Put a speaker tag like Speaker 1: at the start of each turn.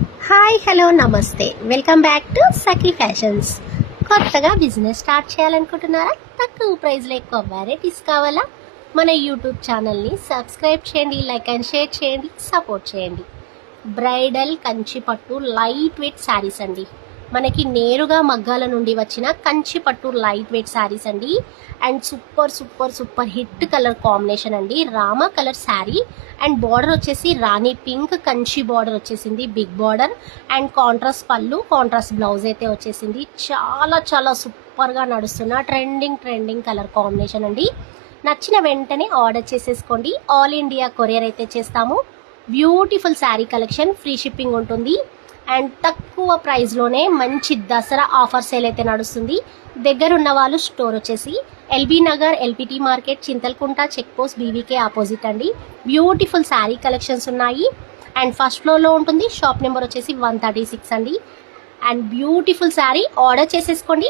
Speaker 1: Hi hello namaste. Welcome back to Sakhi fashions కొత్తగా business start చేయాలనుకుంటున్నారా? తక్కువ ప్రైస్లో ఎక్కువ వెరైటీస్ కావాలా? మన యూట్యూబ్ ఛానల్ని సబ్స్క్రైబ్ చేయండి లైక్ అండ్ షేర్ చేయండి సపోర్ట్ చేయండి. బ్రైడల్ కంచి పట్టు లైట్ వెయిట్ శారీస్ అండి. మనకి నేరుగా మగ్గాల నుండి వచ్చిన కంచి పట్టు లైట్ వెయిట్ శారీస్ అండి. And super super super hit colour combination అండి. Rama colour sari. And border వచ్చేసి రాణి పింక్ కంచి బార్డర్ వచ్చేసింది బిగ్ బార్డర్ అండ్ కాంట్రాస్ట్ పళ్ళు కాంట్రాస్ట్ బ్లౌజ్ అయితే వచ్చేసింది. చాలా చాలా సూపర్గా నడుస్తున్న ట్రెండింగ్ ట్రెండింగ్ కలర్ కాంబినేషన్ అండి. నచ్చిన వెంటనే ఆర్డర్ చేసేసుకోండి. ఆల్ ఇండియా కొరియర్ అయితే చేస్తాము. Beautiful sari collection free shipping ఉంటుంది. అండ్ తక్కువ ప్రైస్లోనే మంచి దసరా ఆఫర్ సేల్ అయితే నడుస్తుంది. దగ్గర ఉన్న వాళ్ళు స్టోర్ వచ్చేసి LB Nagar LPT market Chintalkunta check post BVK opposite అండి. బ్యూటిఫుల్ శారీ కలెక్షన్స్ ఉన్నాయి. అండ్ ఫస్ట్ ఫ్లోర్లో ఉంటుంది. షాప్ నెంబర్ వచ్చేసి వన్ థర్టీ సిక్స్ అండి. అండ్ బ్యూటిఫుల్ శారీ ఆర్డర్ చేసేసుకోండి.